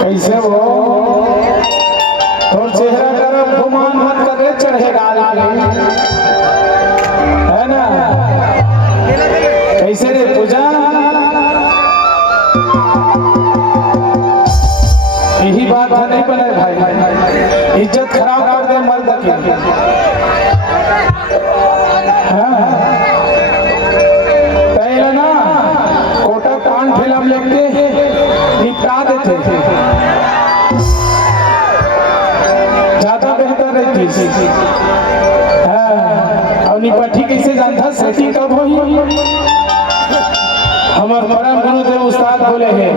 कैसे वो थोड़ा चेहरा तरफ घुमान मत करे, चढ़ेगा है ना। कैसे रे पूजा, यही बात है, नहीं बने भाई, इज्जत खराब कर दे मर्द की। पहले ना कोटा कान फिल्म लेके निपटा देते थे, ज्यादा बेहतर रहती। और निपटी कैसे जानता, सेटिंग कब हुई। हमारे परम गुरुदेव उस्ताद बोले हैं